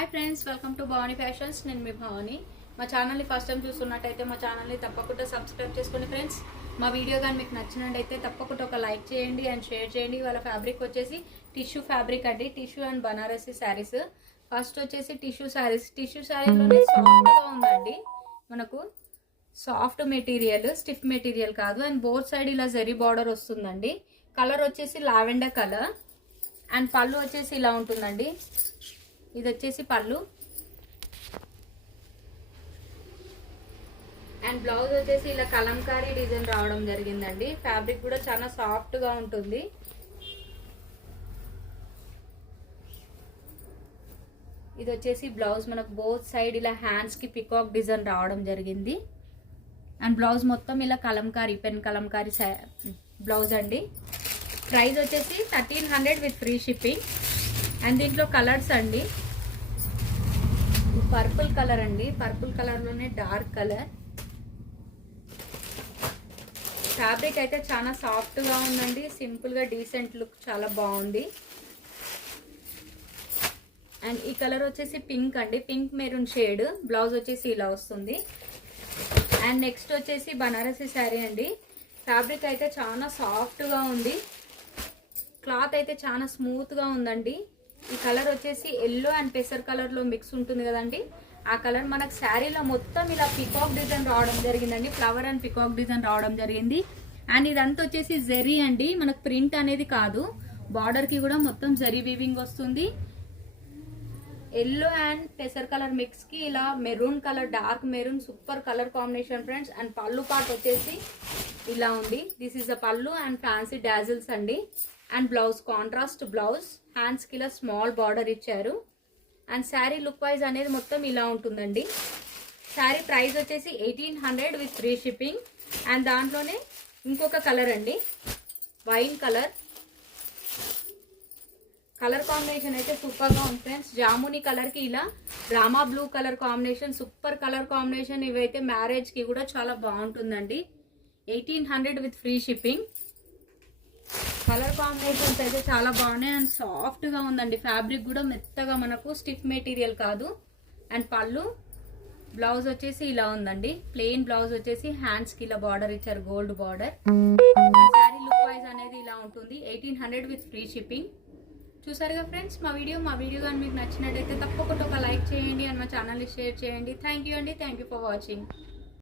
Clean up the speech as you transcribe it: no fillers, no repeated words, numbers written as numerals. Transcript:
Hi friends, welcome to Bhavani fashions. నేను మీ భవానీ. మా ఛానల్ని ఫస్ట్ టైం చూస్తున్నట్టయితే మా ఛానల్ని తప్పకుండా సబ్స్క్రైబ్ చేసుకోండి ఫ్రెండ్స్. మా వీడియో కానీ మీకు నచ్చినట్టయితే తప్పకుండా ఒక లైక్ చేయండి అండ్ షేర్ చేయండి. వాళ్ళ ఫ్యాబ్రిక్ వచ్చేసి టిష్యూ ఫ్యాబ్రిక్ అండి, tissue and Banarasi saris. First వచ్చేసి టిష్యూ శారీస్. టిష్యూ శారీలోనే సాఫ్ట్గా ఉందండి, మనకు సాఫ్ట్ మెటీరియల్, స్టిఫ్ మెటీరియల్ కాదు. అండ్ బోత్ సైడ్ ఇలా జరీ బార్డర్ వస్తుందండి. కలర్ వచ్చేసి లావెండర్ కలర్. అండ్ పళ్ళు వచ్చేసి ఇలా ఉంటుందండి. ఇది వచ్చేసి పళ్ళు. అండ్ బ్లౌజ్ వచ్చేసి ఇలా కలంకారీ డిజైన్ రావడం జరిగిందండి. ఫ్యాబ్రిక్ కూడా చాలా సాఫ్ట్ గా ఉంటుంది. ఇది వచ్చేసి బ్లౌజ్. మనకు బోత్ సైడ్ ఇలా హ్యాండ్స్ కి పికాక్ డిజైన్ రావడం జరిగింది. అండ్ బ్లౌజ్ మొత్తం ఇలా కలంకారీ, పెన్ కలంకారీ బ్లౌజ్ అండి. ప్రైస్ వచ్చేసి 1300 విత్ ఫ్రీ షిప్పింగ్. అండ్ దీంట్లో కలర్స్ అండి, పర్పుల్ కలర్ అండి, పర్పుల్ కలర్ లోనే డార్క్ కలర్. ఫ్యాబ్రిక్ అయితే చాలా సాఫ్ట్ గా ఉందండి, సింపుల్ గా డీసెంట్ లుక్ చాలా బాగుంది. అండ్ ఈ కలర్ వచ్చేసి పింక్ అండి, పింక్ మెరూన్ షేడ్. బ్లౌజ్ వచ్చేసి ఇలా వస్తుంది. అండ్ నెక్స్ట్ వచ్చేసి బనారసీ శారీ అండి. ఫ్యాబ్రిక్ అయితే చాలా సాఫ్ట్ గా ఉంది, క్లాత్ అయితే చాలా స్మూత్ గా ఉందండి. ఈ కలర్ వచ్చేసి ఎల్లో అండ్ పెసర్ కలర్ లో మిక్స్ ఉంటుంది కదండి, ఆ కలర్ మనకు శారీలో మొత్తం ఇలా పికాక్ డిజైన్ రావడం జరిగిందండి. ఫ్లవర్ అండ్ పికాక్ డిజైన్ రావడం జరిగింది. అండ్ ఇదంతా వచ్చేసి జరీ అండి, మనకు ప్రింట్ అనేది కాదు. బార్డర్ కి కూడా మొత్తం జరీ వీవింగ్ వస్తుంది. ఎల్లో అండ్ పెసర్ కలర్ మిక్స్ కి ఇలా maroon colour, dark maroon, super colour combination friends. And పళ్ళు పార్ట్ వచ్చేసి ఇలా ఉంది. దిస్ ఈస్ ద పళ్ళు అండ్ ఫ్యాన్సీ డాజిల్స్ అండి. And blouse contrast blouse, hands కి ఇలా స్మాల్ బార్డర్ ఇచ్చారు. అండ్ శారీ లుక్ వైజ్ అనేది మొత్తం ఇలా ఉంటుందండి. శారీ ప్రైస్ వచ్చేసి 1800 విత్ ఫ్రీ షిప్పింగ్. అండ్ దాంట్లోనే ఇంకొక కలర్ అండి, వైన్ కలర్. కలర్ కాంబినేషన్ అయితే సూపర్ గా ఉంది ఫ్రెండ్స్. జామునీ కలర్ కి ఇలా Rama blue colour combination, super colour combination. ఇవైతే మ్యారేజ్ కి కూడా చాలా బాగుంటుందండి. 1800 with free shipping. Colour combinations అయితే చాలా బాగున్నాయి అండ్ సాఫ్ట్ గా ఉందండి. ఫ్యాబ్రిక్ కూడా మెత్తగా, మనకు స్టిఫ్ మెటీరియల్ కాదు. అండ్ పళ్ళు, బ్లౌజ్ వచ్చేసి ఇలా ఉందండి. ప్లెయిన్ బ్లౌజ్ వచ్చేసి హ్యాండ్స్ కి ఇలా బార్డర్ ఇచ్చారు, gold border. Sari look wise అనేది ఇలా ఉంటుంది. 1800 విత్ ఫ్రీ షిప్పింగ్. చూసారుగా ఫ్రెండ్స్ మా వీడియో కానీ మీకు నచ్చినట్టయితే తప్పకుండా ఒక లైక్ చేయండి అండ్ మా ఛానల్ని షేర్ చేయండి. థ్యాంక్ యూ అండి, థ్యాంక్ యూ ఫర్ వాచింగ్.